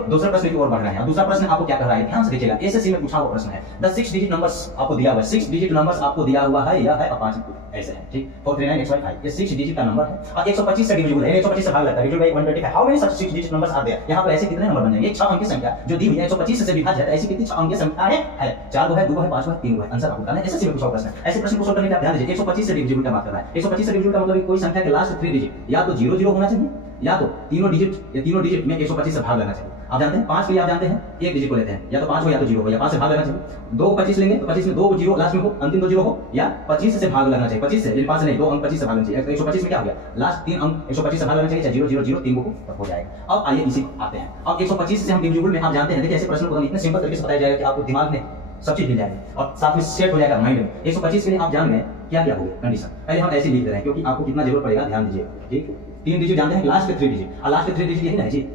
दूसरा प्रश्न की ओर बढ़ रहे हैं। दूसरा प्रश्न आपको क्या कर रहा है, ध्यान से देखिएगा, एसएससी में पूछा हुआ प्रश्न है। 6 डिजिट नंबर्स आपको दिया हुआ है, 6 डिजिट नंबर्स आपको दिया हुआ है, यह है अपाची ऐसे है, ठीक, 439xy5 ये 6 डिजिट का नंबर है और 125 से डिविजिबल है, 125 से भाग लगता है, divisible by 125। How many such 6 digit numbers are there, यहां पर ऐसे कितने नंबर बन जाएंगे, 6 अंक की संख्या जो दी हुई है 125 से विभाज्य है, ऐसी कितनी 6 अंक की संख्या है 4 है, 2 है, 5 है, 3 है। आंसर आपको बताना है, एसएससी में पूछा हुआ प्रश्न है। ऐसे प्रश्न को सॉल्व करने के लिए आप ध्यान दीजिए, 125 से डिविजिबल का बात कर रहा है। 125 से डिविजिबल का मतलब कोई संख्या के लास्ट 3 डिजिट या तो 00 होना चाहिए या तो तीनों डिजिट में 125 से भाग लेना चाहिए। आप जानते हैं 5 के लिए आप जानते हैं एक डिजिट को लेते हैं, या तो 5 हो या तो 0 हो, या 5 से भाग लेना चाहिए। 2 को 25 लेंगे तो 25 में 2 0 लास्ट में हो, अंतिम 2 0 हो, या 25 से भाग लगना चाहिए, 25 से, 5 से नहीं, 2 अंक 25 से भागना चाहिए। 125 में क्या हो गया, लास्ट 3 अंक 125 से भाग लगना चाहिए, चाहे 0 0 0 3 को हो जाएगा। अब आइए इसी आते हैं। अब 125 से हम डिविजिबल में आप जानते हैं, देखिए ऐसे प्रश्न को इतने सिंपल तरीके से बताया जाएगा कि आपको दिमाग में सब चीज मिल जाएगी और साथ में सेट हो जाएगा माइंड में। 125 के लिए आप जान गए क्या क्या होगा कंडीशन, पहले हम ऐसे लिख दे रहे हैं क्योंकि आपको कितना जरूरत पड़ेगा ध्यान दीजिए, ठीक। 3 डिजिट जानते हैं, लास्ट के 3 डिजिट, और लास्ट के 3 डिजिट यही ना है जी,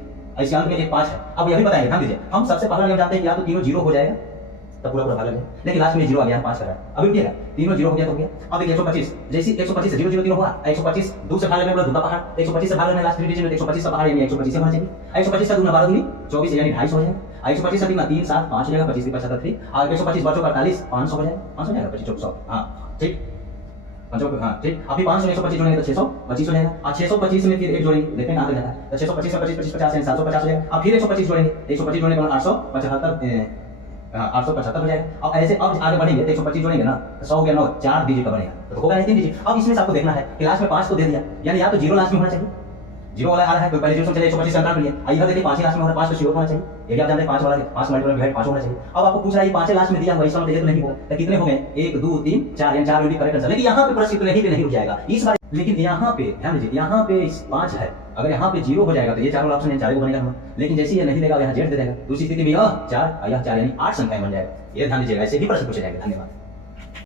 इसके अंत में एक 5 है। अब यह भी बताएंगे, ध्यान दीजिए, हम सबसे पहला नियम जानते हैं कि या तो तीनों 0 हो जाएगा तब पूरा भाग लगे, लेकिन लास्ट में 0 आ गया, 5 कर रहा है, अभी क्या है, तीनों 0 हो गया तो हो गया। अब देखिए 125 जैसे 125 से 0 0 0 हुआ, 125 2 से भाग लगने वाला दूसरा पहाड़, 125 से भाग लगने लास्ट 3 डिजिट में 125 का पहाड़ यानी 125 होना चाहिए। 125 का 2 12 दूनी 24 यानी 250 हो जाएगा। 125 का 3 3 7 5 हो जाएगा, 25 75 3 और 125 बचो 48 500 हो जाएगा, 500 हो जाएगा, 25 100, हां ठीक, 500 हां ठीक। अभी 500 125 जोड़ेंगे तो 625 हो जाएगा, और 625 में फिर एक जोड़ेंगे, देखें कहां तक जाता है, तो 625 में 25 25 50 यानी 750 हो जाएगा। अब फिर 125 जोड़ेंगे, 125 जोड़ने के बाद 875 875 हो जाएगा। अब ऐसे अब आगे बढ़ेंगे तो 125 जोड़ेंगे ना तो 100 हो गया, 9 4 डिजिट का बनेगा तो होगा 3 डिजिट। अब इसमें से आपको देखना है कि लास्ट में 5 को दे दिया, यानी या तो 0 लास्ट में होना चाहिए, 0 वाला आ रहा है तो पहले 0 से चले 125 अंतर में लिए, इधर देखिए 5 लास्ट में हो रहा है, 5 तो 0 होना चाहिए, ये भी आप जानते हैं 5 वाला 5 मल्टीपल डिवाइड 5 होना चाहिए। अब आपको पूछ रहा है 5 लास्ट में दिया हुआ, इसका मतलब ये तो नहीं होगा, तो कितने हो गए 1 2 3 4 यानी 4 भी करेक्ट आंसर। लेकिन यहां पे प्रश्न इतने ही पे नहीं रुक जाएगा इस बार, लेकिन यहां पे ध्यान दीजिए, यहां पे 5 है, अगर यहाँ पे 0 हो जाएगा तो ये 4 वाला ऑप्शन है 4 को बनेगा हमारा, लेकिन जैसे ये नहीं देगा यहाँ जेड दे देगा, दूसरी स्थिति में यह 4 यानी 8 संख्याएं बन जाएगा। ये ध्यान दीजिएगा, ऐसे भी प्रश्न पूछे जाएंगे। धन्यवाद।